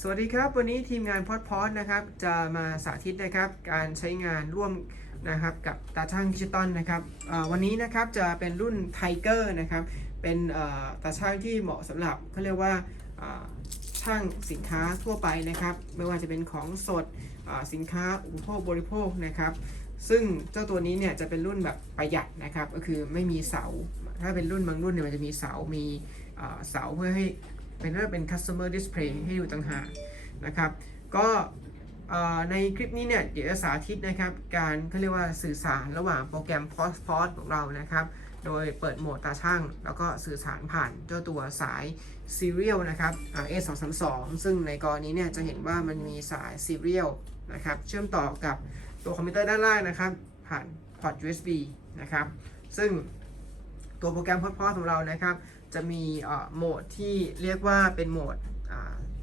สวัสดีครับวันนี้ทีมงานพอดพอดนะครับจะมาสาธิตนะครับการใช้งานร่วมนะครับกับตาช่างดิจิตอลนะครับวันนี้นะครับจะเป็นรุ่นไทเกอร์นะครับเป็นตาช่างที่เหมาะสำหรับเขาเรียกว่าช่างสินค้าทั่วไปนะครับ ไม่ว่าจะเป็นของสดสินค้าอุปโภคบริโภคนะครับ ซึ่งเจ้าตัวนี้เนี่ยจะเป็นรุ่นแบบประหยัดนะครับก็คือไม่มีเสา ถ้าเป็นรุ่นบางรุ่นเนี่ยมันจะมีเสามีเสาเพื่อให้ เป็นเรียกว่าเป็น customer display ให้ดูต่างหากนะครับ ก็ในคลิปนี้เนี่ยเดี๋ยวจะสาธิตนะครับ การเขาเรียกว่าสื่อสารระหว่างโปรแกรม POS POS ของเรานะครับ โดยเปิดโหมดตาช่าง แล้วก็สื่อสารผ่านเจ้าตัวสาย Serial นะครับ A232 ซึ่งในกรณีเนี่ยจะเห็นว่ามันมีสาย Serial นะครับเชื่อมต่อกับตัวคอมพิวเตอร์ด้านล่างนะครับ ผ่านพอร์ต USB นะครับ ซึ่งตัวโปรแกรม POS POS ของเรานะครับ จะมีโหมดที่เรียกว่าเป็นโหมด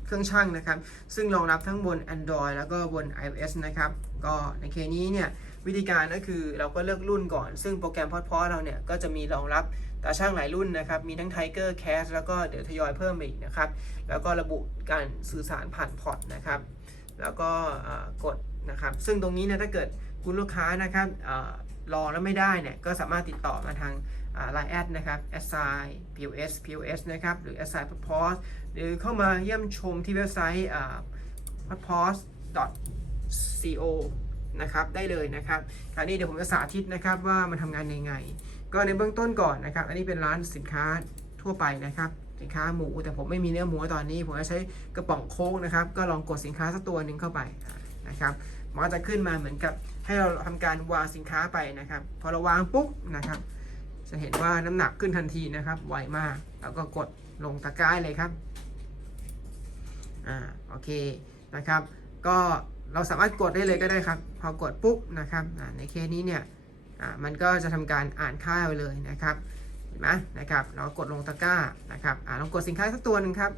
เครื่องช่างนะครับ ซึ่งรองรับทั้งบน Android แล้วก็บน iOS นะครับ ก็ในเคสนี้เนี่ยวิธีการก็คือเราก็เลือกรุ่นก่อน ซึ่งโปรแกรมพอดพอเราเนี่ยก็จะมีรองรับตาช่างหลายรุ่นนะครับ มีทั้ง Tiger Cast แล้วก็เดี๋ยวทยอยเพิ่มอีกนะครับ แล้วก็ระบุการสื่อสารผ่านพอร์ตนะครับ แล้วก็กดนะครับ ซึ่งตรงนี้นี่ยถ้าเกิดคุณลูกค้านะครับรอแล้วไม่ได้เนี่ยก็สามารถติดต่อมาทาง ไลน์แอดนะครับ s i POS POS นะครับ หรือ s i p o s หรือเข้ามาเยี่ยมชมที่เว็บไซต์ p o d p o s co นะครับได้เลยนะครับคราวนี้เดี๋ยวผมจะสาธิตนะครับว่ามันทำงานยังไง ก็ในเบื้องต้นก่อนนะครับ อันนี้เป็นร้านสินค้าทั่วไปนะครับสินค้าหมูแต่ผมไม่มีเนื้อหมูตอนนี้ ผมจะใช้กระป๋องโค้กนะครับ ก็ลองกดสินค้าสักตัวหนึ่งเข้าไปนะครับมันก็จะขึ้นมาเหมือนกับให้เราทำการวางสินค้าไปนะครับ พอเราวางปุ๊บนะครับ จะเห็นว่าน้ำหนักขึ้นทันทีนะครับ ไวมาก แล้วก็กดลงตะกร้าเลยครับ อ่า โอเค นะครับ ก็เราสามารถกดได้เลยก็ได้ครับ พอกดปุ๊บนะครับในเคสนี้เนี่ยอ่ามันก็จะทำการอ่านค่าไปเลยนะครับ เห็นไหมนะครับ เรากดลงตะกร้านะครับอ่าลองกดสินค้าสักตัวหนึ่งครับ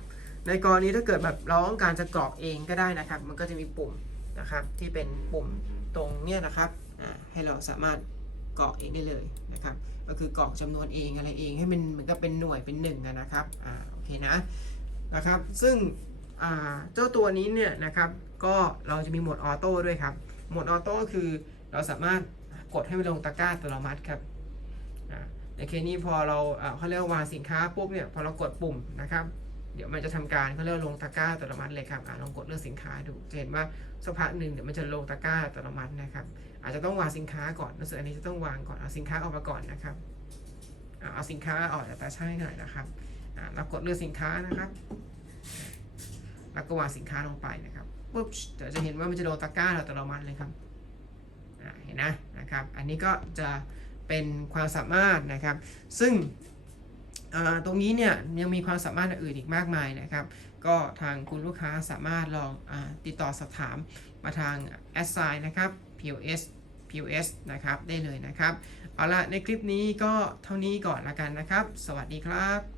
ในกรณีถ้าเกิดแบบเราต้องการจะกรอกเองก็ได้นะครับ มันก็จะมีปุ่มนะครับที่เป็นปุ่มตรงเนี้ยนะครับอ่าให้เราสามารถ กรอกเองได้เลยนะครับก็คือกรอกจำนวนเองอะไรเองให้มันเหมือนกับเป็นหน่วยเป็นหนึ่งนะครับอ่าโอเคนะนะครับ ซึ่งอ่าเจ้าตัวนี้เนี่ยนะครับก็เราจะมีโหมดออโต้ด้วยครับโหมดออโต้คือเราสามารถกดให้มันลงตะกร้าอัตโนมัติครับอ่าในเคสนี้พอเราอ่าเขาเรียกว่าวางสินค้าปุ๊บเนี่ยพอเรากดปุ่มนะครับ เดี๋ยวมันจะทำการเขาเรียกว่าลงตะกร้าอัตโนมัติเลยครับอ่าลองกดเลือกสินค้าดูจะเห็นว่าสักพักหนึ่งเดี๋ยวมันจะลงตะกร้าอัตโนมัตินะครับ อาจจะต้องวางสินค้าก่อนรู้สึกอันนี้จะต้องวางก่อนเอาสินค้าออกมาก่อนนะครับอ่าเอาสินค้าออกจากตาช่างให้หน่อยนะครับอ่าเรากดเลือกสินค้านะครับ แล้วก็วางสินค้าลงไปนะครับปุ๊บเดี๋ยวจะเห็นว่ามันจะลงตะกร้าอัตโนมัติเลยครับอ่าเห็นนะนะครับ อันนี้ก็จะเป็นความสามารถนะครับ ซึ่ง ตรงนี้เนี่ยยังมีความสามารถอื่นอีกมากมายนะครับ ก็ทางคุณลูกค้าสามารถลองอติดต่อสอบถามมาทาง a s s i g n นะครับ POS POS นะครับได้เลยนะครับ เอาละในคลิปนี้ก็เท่านี้ก่อนละกันนะครับ สวัสดีครับ